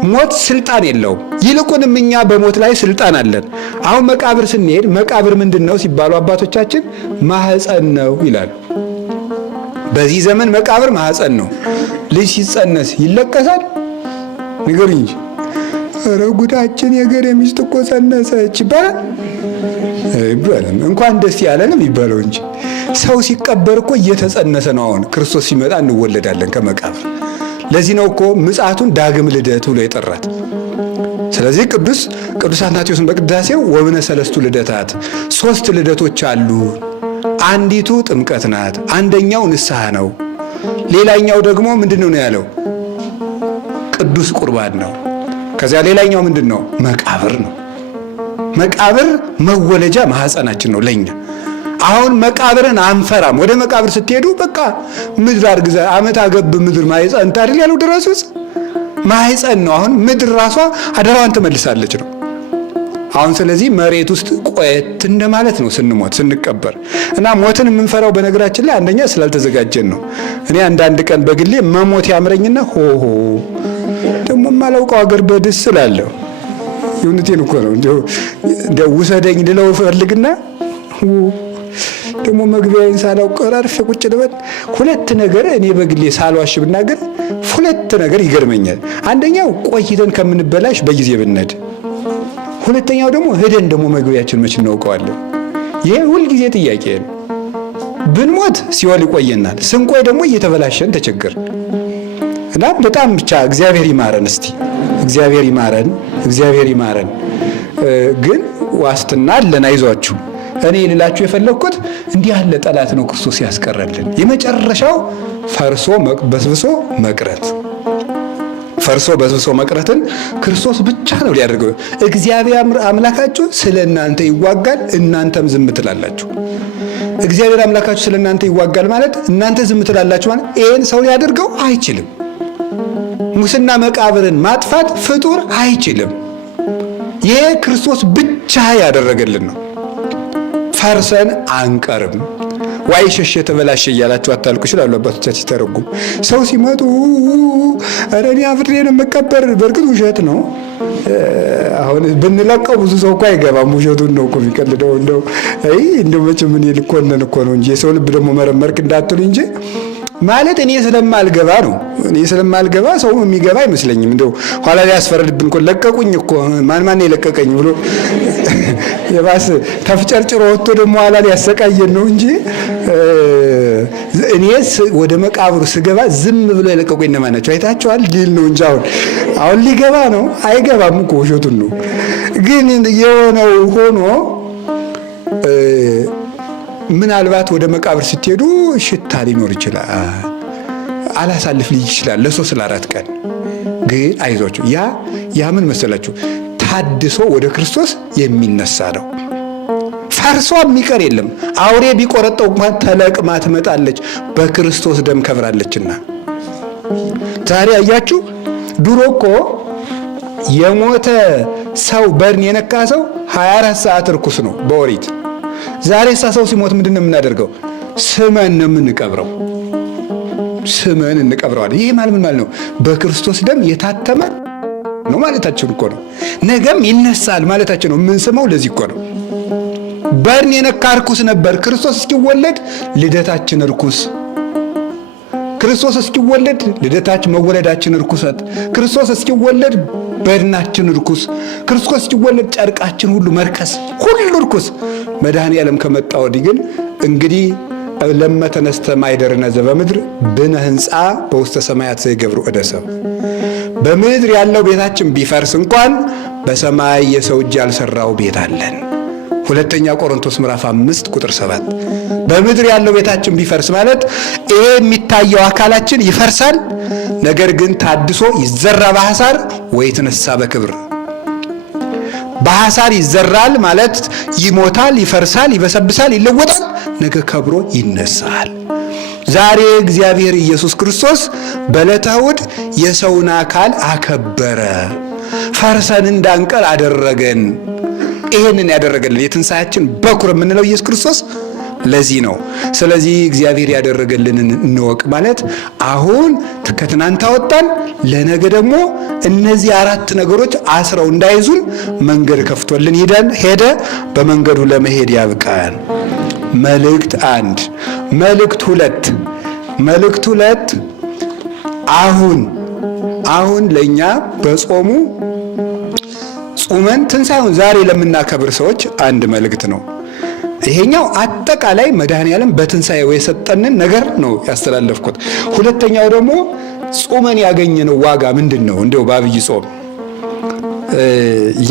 ሞት ስልጣን የለውም። ይልቁንም እኛ በሞት ላይ ስልጣን አለን። አሁን መቃብር ስንሄድ መቃብር ምንድነው ሲባሉ አባቶቻችን ማህፀን ነው ይላሉ። በዚህ ዘመን መቃብር ማህፀን ነው። ልጅ ሲጸነስ ይለቀሳል? ንገሩኝ እንጂ። ኧረ ጉዳችን የገሬ ሚስት እኮ ጸነሰች ይባላል? ይባላል። እንኳን ደስ ያለንም ይባለው እንጂ ሰው ሲቀበር እኮ እየተጸነሰ ነው። አሁን ክርስቶስ ሲመጣ እንወለዳለን ከመቃብር። ለዚህ ነው እኮ ምጽአቱን ዳግም ልደት ብሎ የጠራት። ስለዚህ ቅዱስ አትናቴዎስን በቅዳሴው ወብነ ሰለስቱ ልደታት 3 ልደቶች አሉ። አንዲቱ ጥምቀት ናት፣ አንደኛው ንስሐ ነው፣ ሌላኛው ደግሞ ምንድነው ነው ያለው? ቅዱስ ቁርባን ነው። ከዚያ ሌላኛው ምንድነው? መቃብር ነው። መቃብር መወለጃ ማህፀናችን ነው ለኛ። አሁን መቃብርን አንፈራም። ወደ መቃብር ስትሄዱ በቃ ምድር አርግዛ ዓመት አገብ ምድር ማህፀን ታድል ያለው ድረሱስ ማህፀን ነው። አሁን ምድር ራሷ አደራዋን ትመልሳለች ነው አሁን። ስለዚህ መሬት ውስጥ ቆየት እንደማለት ነው ስንሞት ስንቀበር። እና ሞትን የምንፈራው በነገራችን ላይ አንደኛ ስላልተዘጋጀን ነው። እኔ አንዳንድ ቀን በግሌ መሞት ያምረኝና ሆሆ ደግሞ የማላውቀው አገር በድስ ስላለው የእውነቴን እኮ ነው እንደው ውሰደኝ ልለው ፈልግና ደግሞ መግቢያዬን ሳላውቅ አርፌ ቁጭ ልበል። 2 ነገር እኔ በግሌ ሳልዋሽ ብናገር 2 ነገር ይገርመኛል። አንደኛው ቆይተን ከምንበላሽ በጊዜ ብንሄድ፣ ሁለተኛው ደግሞ ሄደን ደግሞ መግቢያችን መች እናውቀዋለን። ይሄ ሁልጊዜ ጥያቄ ነው። ብንሞት ሲኦል ይቆየናል፣ ስንቆይ ደግሞ እየተበላሸን ተቸገር እና በጣም ብቻ እግዚአብሔር ይማረን። እስቲ እግዚአብሔር ይማረን። ግን ዋስትና አለን፣ አይዟችሁ። እኔ ልላችሁ የፈለኩት እንዲህ ያለ ጠላት ነው ክርስቶስ ያስቀረልን። የመጨረሻው ፈርሶ በስብሶ መቅረትን ክርስቶስ ብቻ ነው ሊያደርገው። እግዚአብሔር አምላካችሁ ስለ እናንተ ይዋጋል፣ እናንተም ዝም ትላላችሁ። እግዚአብሔር አምላካችሁ ስለ እናንተ ይዋጋል ማለት እናንተ ዝም ትላላችሁ ማለት ይሄን ሰው ሊያደርገው አይችልም። ሙስና መቃብርን ማጥፋት ፍጡር አይችልም። ይሄ ክርስቶስ ብቻ ያደረገልን ነው። ፈርሰን አንቀርም። ዋይ ሸሸ ተበላሸ እያላችሁ አታልቁ ይችላሉ አባቶቻችን ሲተረጉም። ሰው ሲመጡ ኧረ እኔ አብሬ ነው የምቀበር። በእርግጥ ውሸት ነው። አሁን ብንለቀው ብዙ ሰው እኮ አይገባም። ውሸቱን ነው እኮ የሚቀልደው። እንደው መቼም እኔ ልኮነን እኮ ነው እንጂ የሰው ልብ ደግሞ መረመርክ እንዳትሉ እንጂ ማለት እኔ ስለማልገባ ነው። እኔ ስለማልገባ ሰው የሚገባ አይመስለኝም። እንደው ኋላ ላይ ያስፈረድብን እኮ ለቀቁኝ እኮ ማን የለቀቀኝ ብሎ የባስ ተፍጨርጭሮ ወጥቶ ደግሞ ኋላ ላይ ያሰቃየን ነው እንጂ እኔስ ወደ መቃብሩ ስገባ ዝም ብሎ የለቀቁኝ እነማን ናቸው አይታችኋል ሊል ነው እንጂ አሁን ሊገባ ነው። አይገባም እኮ ውሸቱን ነው። ግን የሆነው ሆኖ ምናልባት ወደ መቃብር ስትሄዱ ሽታ ሊኖር ይችላል፣ አላሳልፍ ልጅ ይችላል ለ3 ለ4 ቀን። ግን አይዟችሁ፣ ያ ምን መሰላችሁ? ታድሶ ወደ ክርስቶስ የሚነሳ ነው። ፈርሶ የሚቀር የለም። አውሬ ቢቆረጠው እንኳን ተለቅማ ትመጣለች፣ በክርስቶስ ደም ከብራለችና። ዛሬ አያችሁ፣ ድሮ እኮ የሞተ ሰው በድን የነካ ሰው 24 ሰዓት ርኩስ ነው በኦሪት። ዛሬ ሰው ሲሞት ምንድነው የምናደርገው? ስመን ነው የምንቀብረው። ስመን እንቀብረዋለን። ይሄ ማለት ምን ማለት ነው? በክርስቶስ ደም የታተመ ነው ማለታችን እኮ ነው። ነገም ይነሳል ማለታችን ነው። የምንስመው ለዚህ እኮ ነው። በድን የነካ ርኩስ ነበር። ክርስቶስ እስኪወለድ ልደታችን ርኩስ፣ ክርስቶስ እስኪወለድ ልደታችን መወለዳችን ርኩሰት፣ ክርስቶስ እስኪወለድ በድናችን ርኩስ፣ ክርስቶስ እስኪወለድ ጨርቃችን ሁሉ መርከስ፣ ሁሉ ርኩስ። መድኃኔዓለም ከመጣ ወዲህ ግን እንግዲህ ለመተነስተ ማይደርነ ዘበምድር ብነ ህንፃ በውስተ ሰማያት ዘይገብሩ እደ ሰብ። በምድር ያለው ቤታችን ቢፈርስ እንኳን በሰማይ የሰው እጅ ያልሰራው ቤት አለን። ሁለተኛ ቆሮንቶስ ምዕራፍ 5 ቁጥር 7። በምድር ያለው ቤታችን ቢፈርስ ማለት ይሄ የሚታየው አካላችን ይፈርሳል፣ ነገር ግን ታድሶ ይዘራ በሐሳር ወይ ተነሳ በክብር። በሐሳር ይዘራል ማለት ይሞታል፣ ይፈርሳል፣ ይበሰብሳል፣ ይለወጣል፣ ነገ ከብሮ ይነሳል። ዛሬ እግዚአብሔር ኢየሱስ ክርስቶስ በዕለተ እሑድ የሰውን አካል አከበረ፣ ፈርሰን እንዳንቀር አደረገን። ይሄንን ያደረገልን የትንሣኤያችን በኩር የምንለው ኢየሱስ ክርስቶስ ለዚህ ነው። ስለዚህ እግዚአብሔር ያደረገልንን እንወቅ ማለት አሁን ከትናንት አወጣን፣ ለነገ ደግሞ እነዚህ አራት ነገሮች አስረው እንዳይዙን መንገድ ከፍቶልን ሄደ። በመንገዱ ለመሄድ ያብቃን። መልእክት 1 መልእክት 2 አሁን ለኛ በጾሙ ጾመን ትንሣኤውን ዛሬ ለምናከብር ሰዎች አንድ መልእክት ነው። ይሄኛው አጠቃላይ መድኃኔዓለም በትንሣኤው የሰጠንን ነገር ነው ያስተላለፍኩት። ሁለተኛው ደግሞ ጾመን ያገኘነው ዋጋ ምንድነው እንደው በአብይ ጾም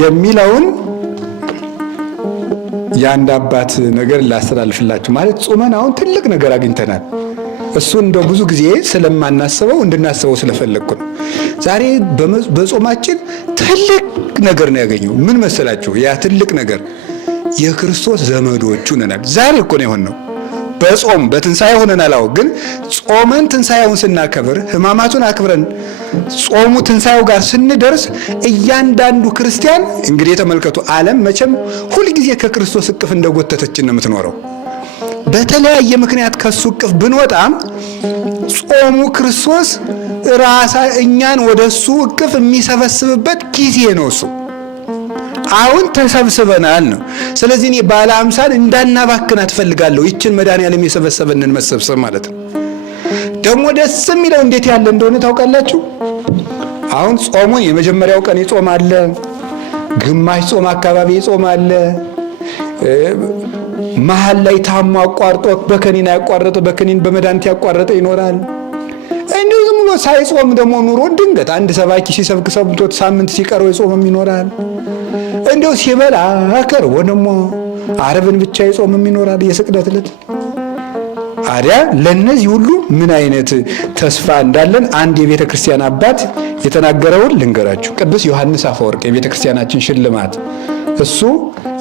የሚለውን የአንድ አባት ነገር ላስተላልፍላችሁ። ማለት ጾመን አሁን ትልቅ ነገር አግኝተናል። እሱን እንደው ብዙ ጊዜ ስለማናስበው እንድናስበው ስለፈለግኩ ነው። ዛሬ በጾማችን ትልቅ ነገር ነው ያገኘው። ምን መሰላችሁ? ያ ትልቅ ነገር የክርስቶስ ዘመዶቹ ነናል። ዛሬ እኮ ነው የሆነው። በጾም በትንሣኤ ሆነናል። አዎ፣ ግን ጾመን ትንሣኤውን ስናከብር ሕማማቱን አክብረን ጾሙ ትንሣኤው ጋር ስንደርስ እያንዳንዱ ክርስቲያን እንግዲህ ተመልከቱ፣ ዓለም መቼም ሁልጊዜ ከክርስቶስ እቅፍ እንደጎተተችን ነው የምትኖረው። በተለያየ ምክንያት ከሱ እቅፍ ብንወጣም ጾሙ ክርስቶስ እኛን ወደሱ እቅፍ የሚሰበስብበት ጊዜ ነው እሱ። አሁን ተሰብስበናል ነው። ስለዚህ እኔ ባለ አምሳል እንዳናባክናት እፈልጋለሁ። ይችን መድኃኔዓለም የሰበሰበንን መሰብሰብ ማለት ነው። ደግሞ ደስ የሚለው እንዴት ያለ እንደሆነ ታውቃላችሁ? አሁን ጾሙን የመጀመሪያው ቀን ይጾም አለ፣ ግማሽ ጾም አካባቢ ይጾም አለ፣ መሀል ላይ ታሞ አቋርጦ በከኒን ያቋረጠ በከኒን በመድኃኒት ያቋረጠ ይኖራል። እንዲሁ ዝም ብሎ ሳይጾም ደግሞ ኑሮ ድንገት አንድ ሰባኪ ሲሰብክ ሰምቶት ሳምንት ሲቀረው ይጾምም ይኖራል። እንዲሁ ሲበላ ከርቦ ደግሞ ዓርብን ብቻ ይጾምም ይኖራል፣ የስቅለት ዕለት። አዲያ ለነዚህ ሁሉ ምን አይነት ተስፋ እንዳለን አንድ የቤተ ክርስቲያን አባት የተናገረውን ልንገራችሁ። ቅዱስ ዮሐንስ አፈወርቅ የቤተ ክርስቲያናችን ሽልማት፣ እሱ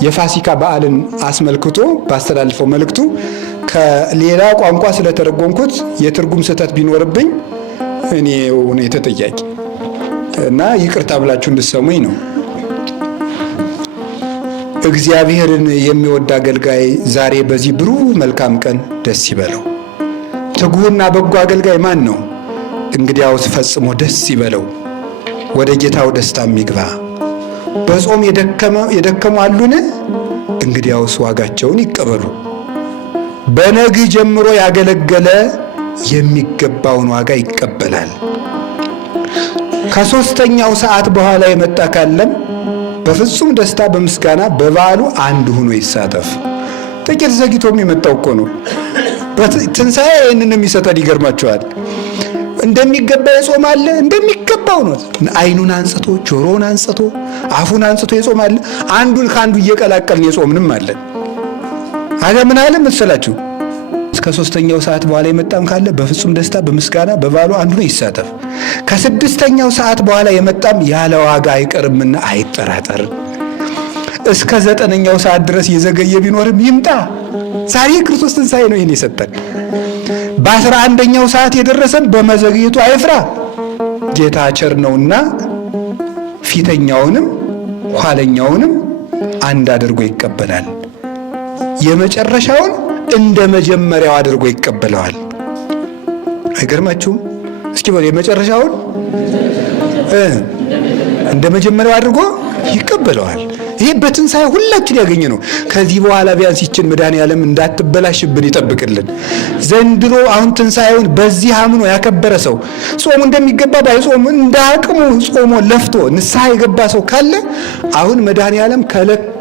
የፋሲካ በዓልን አስመልክቶ ባስተላልፈው መልእክቱ ከሌላ ቋንቋ ስለተረጎምኩት የትርጉም ስህተት ቢኖርብኝ እኔው ነኝ ተጠያቂ እና ይቅርታ ብላችሁ እንድትሰሙኝ ነው። እግዚአብሔርን የሚወድ አገልጋይ ዛሬ በዚህ ብሩህ መልካም ቀን ደስ ይበለው። ትጉህና በጎ አገልጋይ ማን ነው? እንግዲያውስ ፈጽሞ ደስ ይበለው፣ ወደ ጌታው ደስታም ይግባ። በጾም የደከሙ አሉን? እንግዲያውስ ዋጋቸውን ይቀበሉ። በነግህ ጀምሮ ያገለገለ የሚገባውን ዋጋ ይቀበላል። ከሦስተኛው ሰዓት በኋላ የመጣ ካለም በፍጹም ደስታ በምስጋና በበዓሉ አንድ ሆኖ ይሳተፍ። ጥቂት ዘግይቶም የመጣው እኮ ነው። ትንሣኤ ይህንን የሚሰጠን ይገርማቸዋል። እንደሚገባ የጾማለ እንደሚገባው ነው። አይኑን አንጽቶ ጆሮውን አንጽቶ አፉን አንጽቶ የጾማለ፣ አንዱን ከአንዱ እየቀላቀልን የጾምንም አለን። አገ ምን አለ መሰላችሁ? እስከ ሦስተኛው ሰዓት በኋላ የመጣም ካለ በፍጹም ደስታ በምስጋና በበዓሉ አንዱ ነው ይሳተፍ። ከስድስተኛው ሰዓት በኋላ የመጣም ያለ ዋጋ አይቀርምና አይጠራጠር። እስከ 9ኛው ሰዓት ድረስ የዘገየ ቢኖርም ይምጣ። ዛሬ ክርስቶስ ትንሣኤ ነው ይህን የሰጠን። በ11ኛው ሰዓት የደረሰን በመዘግየቱ አይፍራ። ጌታ ቸር ነውና ፊተኛውንም ኋለኛውንም አንድ አድርጎ ይቀበላል። የመጨረሻውን እንደ መጀመሪያው አድርጎ ይቀበለዋል። አይገርማችሁም? እስኪ በሉ የመጨረሻውን እንደ መጀመሪያው አድርጎ ይቀበለዋል። ይሄ በትንሣኤ ሁላችን ያገኘ ነው። ከዚህ በኋላ ቢያንስ ይችን መድኃኔዓለም እንዳትበላሽብን ይጠብቅልን። ዘንድሮ አሁን ትንሣኤውን በዚህ አምኖ ያከበረ ሰው ጾሙ እንደሚገባ ባይጾም እንደ አቅሙ ጾሞ ለፍቶ ንስሐ የገባ ሰው ካለ አሁን መድኃኔዓለም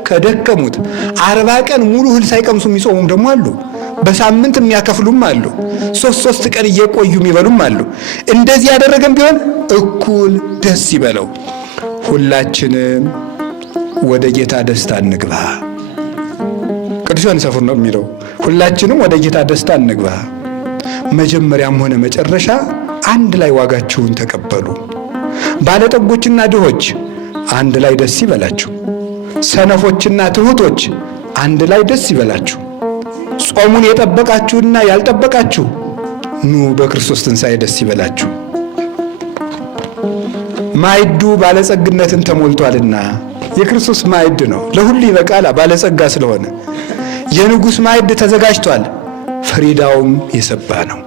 ከደከሙት 40 ቀን ሙሉ እህል ሳይቀምሱ የሚጾሙም ደግሞ አሉ። በሳምንት የሚያከፍሉም አሉ። 3 ቀን እየቆዩ የሚበሉም አሉ። እንደዚህ ያደረገም ቢሆን እኩል ደስ ይበለው። ሁላችንም ወደ ጌታ ደስታ እንግባ። ቅዱስ ዮሐንስ አፈወርቅ ነው የሚለው። ሁላችንም ወደ ጌታ ደስታ እንግባ። መጀመሪያም ሆነ መጨረሻ አንድ ላይ ዋጋችሁን ተቀበሉ። ባለጠጎችና ድሆች አንድ ላይ ደስ ይበላችሁ። ሰነፎችና ትሑቶች አንድ ላይ ደስ ይበላችሁ። ጾሙን የጠበቃችሁና ያልጠበቃችሁ ኑ በክርስቶስ ትንሣኤ ደስ ይበላችሁ። ማዕዱ ባለጸግነትን ተሞልቷልና የክርስቶስ ማዕድ ነው። ለሁሉ ይበቃል ባለጸጋ ስለሆነ የንጉሥ ማዕድ ተዘጋጅቷል። ፍሪዳውም የሰባ ነው።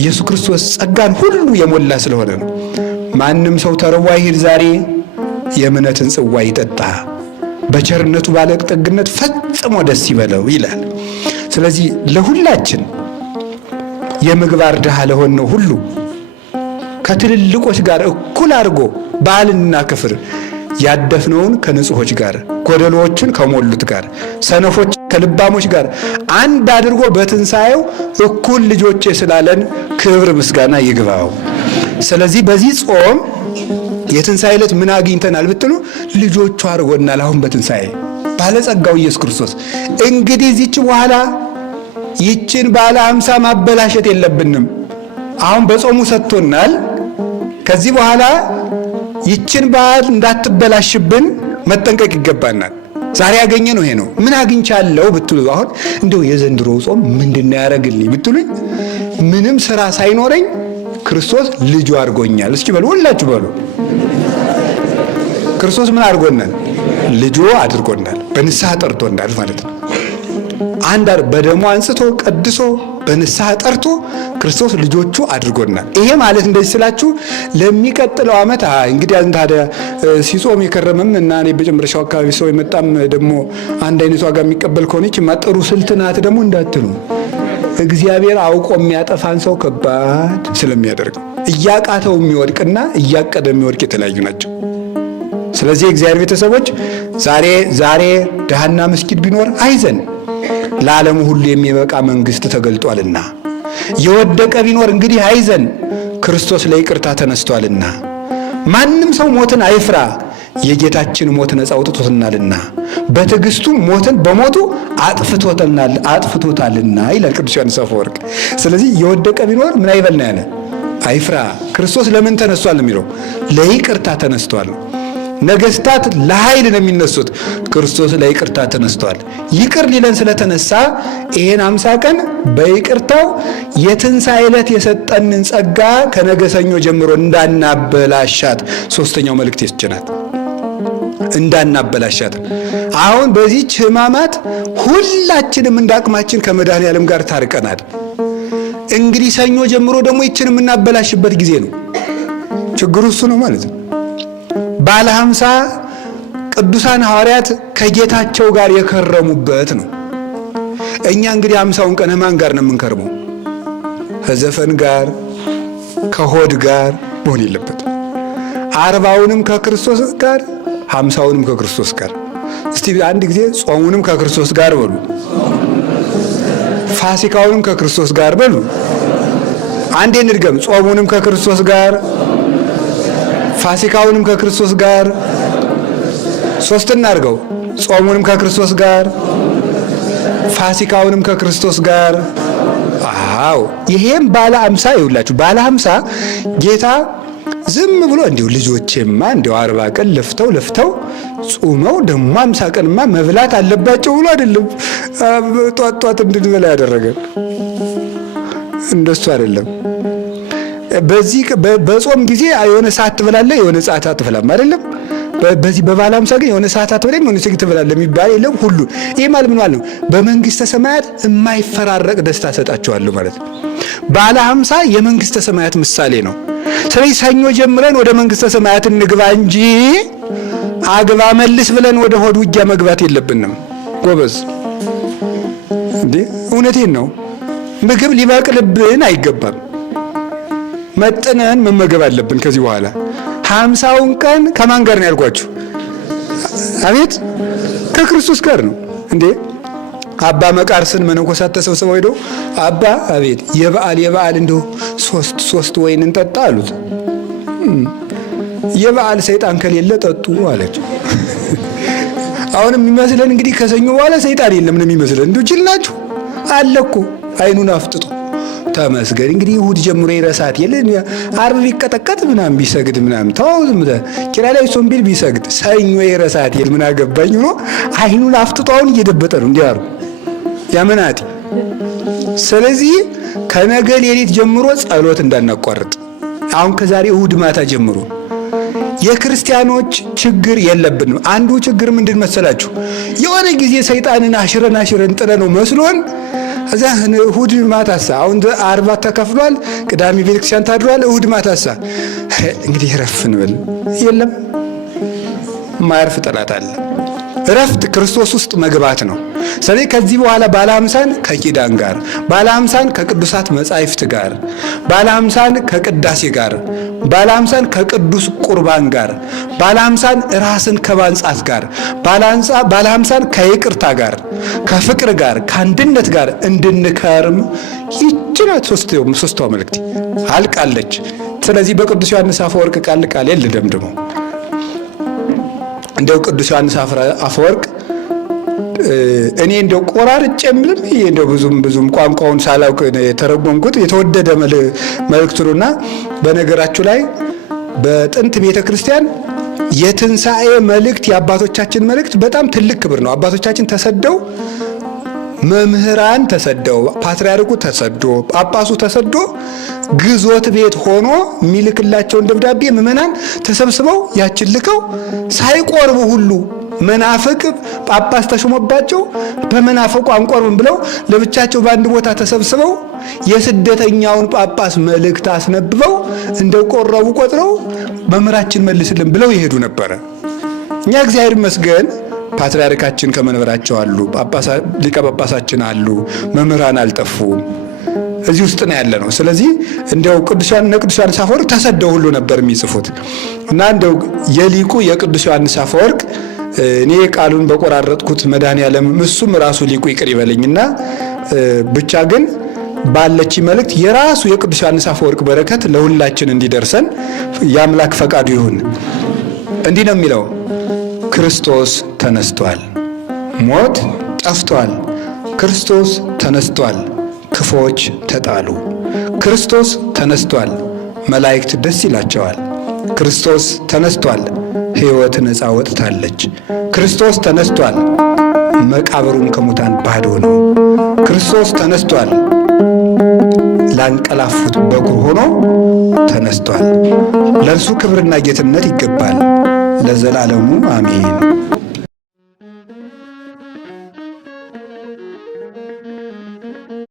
ኢየሱስ ክርስቶስ ጸጋን ሁሉ የሞላ ስለሆነ ነው። ማንም ሰው ተርቦ አይሂድ ዛሬ የእምነትን ጽዋ ይጠጣ፣ በቸርነቱ ባለጠግነት ፈጽሞ ደስ ይበለው ይላል። ስለዚህ ለሁላችን የምግባር ድሃ ለሆነው ሁሉ ከትልልቆች ጋር እኩል አድርጎ በዓልና ክፍር ያደፍነውን ከንጹሖች ጋር ጎደሎዎችን ከሞሉት ጋር ሰነፎች ከልባሞች ጋር አንድ አድርጎ በትንሣኤው እኩል ልጆቼ ስላለን ክብር ምስጋና ይግባው። ስለዚህ በዚህ ጾም የትንሣኤ ዕለት ምን አግኝተናል ብትሉ ልጆቹ አድርጎናል። አሁን በትንሣኤ ባለጸጋው ኢየሱስ ክርስቶስ እንግዲህ እዚች በኋላ ይችን ባለ 50 ማበላሸት የለብንም። አሁን በጾሙ ሰጥቶናል። ከዚህ በኋላ ይችን በዓል እንዳትበላሽብን መጠንቀቅ ይገባናል። ዛሬ ያገኘ ነው ይሄ ነው። ምን አግኝቻለሁ ብትሉ አሁን እንደው የዘንድሮ ጾም ምንድነው ያደረግልኝ ብትሉኝ ምንም ስራ ሳይኖረኝ ክርስቶስ ልጁ አድርጎኛል። እስኪ በሉ ሁላችሁ በሉ። ክርስቶስ ምን አድርጎናል? ልጁ አድርጎናል። በንስሐ ጠርቶናል ማለት ነው። በደሙ አንጽቶ ቀድሶ በንስሐ ጠርቶ ክርስቶስ ልጆቹ አድርጎናል። ይሄ ማለት እንደዚህ ስላችሁ ለሚቀጥለው ዓመት እንግዲህ ታዲያ ሲጾም የከረመም እና እኔ በመጨረሻው አካባቢ ሰው የመጣም ደግሞ አንድ አይነት ዋጋ የሚቀበል ከሆነች ማጠሩ ስልት ናት ደግሞ እንዳትሉ። እግዚአብሔር አውቆ የሚያጠፋን ሰው ከባድ ስለሚያደርገው እያቃተው የሚወድቅና እያቀደ የሚወድቅ የተለያዩ ናቸው። ስለዚህ እግዚአብሔር ቤተሰቦች ዛሬ ድሃና ምስኪን ቢኖር አይዘን፣ ለዓለሙ ሁሉ የሚበቃ መንግሥት ተገልጧልና። የወደቀ ቢኖር እንግዲህ አይዘን፣ ክርስቶስ ለይቅርታ ተነስቷልና። ማንም ሰው ሞትን አይፍራ፣ የጌታችን ሞት ነፃ አውጥቶታልና፣ በትዕግስቱ ሞትን በሞቱ አጥፍቶታልና ይላል ቅዱስ ዮሐንስ አፈወርቅ። ስለዚህ የወደቀ ቢኖር ምን አይበልና ያለ አይፍራ። ክርስቶስ ለምን ተነስቷል ነው የሚለው? ለይቅርታ ተነስቷል። ነገስታት ለኃይል ነው የሚነሱት፣ ክርስቶስ ለይቅርታ ተነስቷል። ይቅር ሊለን ስለተነሳ ይሄን 50 ቀን በይቅርታው የትንሣኤ ዕለት የሰጠንን ጸጋ ከነገ ሰኞ ጀምሮ እንዳናበላሻት ሶስተኛው መልእክት ይስጭናል። እንዳናበላሻት አሁን በዚህች ሕማማት ሁላችንም እንዳቅማችን ከመድኃኔዓለም ጋር ታርቀናል። እንግዲህ ሰኞ ጀምሮ ደግሞ ይችን የምናበላሽበት ጊዜ ነው። ችግሩ እሱ ነው ማለት ነው። ባለ 50 ቅዱሳን ሐዋርያት ከጌታቸው ጋር የከረሙበት ነው። እኛ እንግዲህ 50ውን ቀን ማን ጋር ነው የምንከርመው? ከዘፈን ጋር ከሆድ ጋር መሆን የለበትም። 40ውንም ከክርስቶስ ጋር 50ውንም ከክርስቶስ ጋር። እስቲ አንድ ጊዜ ጾሙንም ከክርስቶስ ጋር በሉ፣ ፋሲካውንም ከክርስቶስ ጋር በሉ። አንዴ እንድገም። ጾሙንም ከክርስቶስ ጋር፣ ፋሲካውንም ከክርስቶስ ጋር። ሶስት እናድርገው። ጾሙንም ከክርስቶስ ጋር፣ ፋሲካውንም ከክርስቶስ ጋር። አዎ ይሄም ባለ 50 ይውላችሁ። ባለ 50 ጌታ ዝም ብሎ እንዲሁ ልጆቼማ እንዲሁ 40 ቀን ለፍተው ጾመው ደግሞ 50 ቀንማ መብላት አለባቸው ብሎ አይደለም ጧት እንድንበላ ያደረገን። እንደሱ አይደለም። በጾም ጊዜ የሆነ ሰዓት ትበላለህ፣ የሆነ ሰዓት አትበላም አይደለም። በዚህ በባለ 50 ግን የሆነ ሰዓት አትበላም፣ የሆነ ሰዓት ትበላለህ የሚባል የለም። ሁሉ ይሄ ማለት ምን ማለት ነው? በመንግስተ ሰማያት የማይፈራረቅ ደስታ ሰጣቸዋለሁ ማለት ነው። ባለ 50 የመንግስተ ሰማያት ምሳሌ ነው። ስለዚህ ሰኞ ጀምረን ወደ መንግስተ ሰማያት እንግባ እንጂ አግባ መልስ ብለን ወደ ሆድ ውጊያ መግባት የለብንም። ጎበዝ እንዴ! እውነቴን ነው። ምግብ ሊበቅልብን አይገባም። መጥነን መመገብ አለብን። ከዚህ በኋላ 50ውን ቀን ከማን ጋር ነው ያልኳችሁ? አቤት ከክርስቶስ ጋር ነው እንዴ። አባ መቃርስን መነኮሳት ተሰብስበው ሄደው አባ አቤት የበዓል እንደው ሶስት ወይን እንጠጣ አሉት። የበዓል ሰይጣን ከሌለ ጠጡ አለችው። አሁን የሚመስለን እንግዲህ ከሰኞ በኋላ ሰይጣን የለም ነው የሚመስለን። እንደው ጅል ናችሁ አለ እኮ አይኑን አፍጥጦ ተመስገን። እንግዲህ እሑድ ጀምሮ ይረሳት የለ ዓርብ ቢቀጠቀጥ ምናምን ቢሰግድ ምናምን ተው ዝም ብለህ ኪራይ ላይ ጾም ቢል ቢሰግድ ሰኞ ይረሳት የለ ምን አገባኝ ብሎ አይኑን አፍጥጦ አሁን እየደበጠ ነው እንዲያሩ ያመናቲ። ስለዚህ ከነገ ሌሊት ጀምሮ ጸሎት እንዳናቋርጥ። አሁን ከዛሬ እሁድ ማታ ጀምሮ የክርስቲያኖች ችግር የለብንም። አንዱ ችግር ምንድን መሰላችሁ? የሆነ ጊዜ ሰይጣንን አሽረን ጥለነው መስሎን እዛ እሁድ ማታሳ አሁን አርባ ተከፍሏል፣ ቅዳሜ ቤተክርስቲያን ታድሯል፣ እሁድ ማታሳ እንግዲህ ረፍ እንበል። የለም ማያርፍ ጠላት አለ። ረፍት ክርስቶስ ውስጥ መግባት ነው። ስለዚህ ከዚህ በኋላ ባለ 50 ከኪዳን ጋር፣ ባለ 50 ከቅዱሳት መጻሕፍት ጋር፣ ባለ 50 ከቅዳሴ ጋር፣ ባለ 50 ከቅዱስ ቁርባን ጋር፣ ባለ 50 ራስን ከማንጻት ጋር፣ ባለ 50 ከይቅርታ ጋር፣ ከፍቅር ጋር፣ ከአንድነት ጋር እንድንከርም ይችላል። ሶስቷ መልእክት አልቃለች። ስለዚህ በቅዱስ ዮሐንስ አፈወርቅ ቃል የልደምድሞ እንደው ቅዱስ ዮሐንስ አፈወርቅ እኔ እንደው ቆራርጬ ምንም እንደው ብዙም ቋንቋውን ሳላውቅ የተረጎምኩት የተወደደ መልእክቱና በነገራችሁ ላይ በጥንት ቤተክርስቲያን የትንሣኤ መልእክት የአባቶቻችን መልእክት በጣም ትልቅ ክብር ነው። አባቶቻችን ተሰደው፣ መምህራን ተሰደው፣ ፓትርያርኩ ተሰዶ፣ ጳጳሱ ተሰዶ ግዞት ቤት ሆኖ የሚልክላቸውን ደብዳቤ ምዕመናን ተሰብስበው ያችን ልከው ሳይቆርቡ ሁሉ መናፍቅ ጳጳስ ተሾመባቸው በመናፍቁ አንቆርብም ብለው ለብቻቸው በአንድ ቦታ ተሰብስበው የስደተኛውን ጳጳስ መልእክት አስነብበው እንደቆረቡ ቆጥረው መምህራችን መልስልን ብለው ይሄዱ ነበር። እኛ እግዚአብሔር ይመስገን ፓትርያርካችን ከመንበራቸው አሉ፣ ሊቀ ጳጳሳችን አሉ፣ መምህራን አልጠፉም። እዚህ ውስጥ ነው ያለ ነው። ስለዚህ እንደው ቅዱስ ዮሐንስ አፈወርቅ ተሰደው ሁሉ ነበር የሚጽፉት እና እንደው የሊቁ የቅዱስ ዮሐንስ አፈወርቅ እኔ ቃሉን በቆራረጥኩት መድኃኔዓለም እሱም ራሱ ሊቁ ይቅር ይበለኝና ብቻ ግን ባለች መልእክት የራሱ የቅዱስ ዮሐንስ አፈወርቅ በረከት ለሁላችን እንዲደርሰን የአምላክ ፈቃዱ ይሁን። እንዲህ ነው የሚለው፣ ክርስቶስ ተነስቷል፣ ሞት ጠፍቷል፣ ክርስቶስ ተነስቷል፣ ክፎች ተጣሉ፣ ክርስቶስ ተነስቷል፣ መላእክት ደስ ይላቸዋል፣ ክርስቶስ ተነስቷል፣ ሕይወት ነፃ ወጥታለች፣ ክርስቶስ ተነስቷል፣ መቃብሩም ከሙታን ባዶ ነው፣ ክርስቶስ ተነስቷል፣ ላንቀላፉት በኩር ሆኖ ተነስቷል። ለእርሱ ክብርና ጌትነት ይገባል ለዘላለሙ አሜን።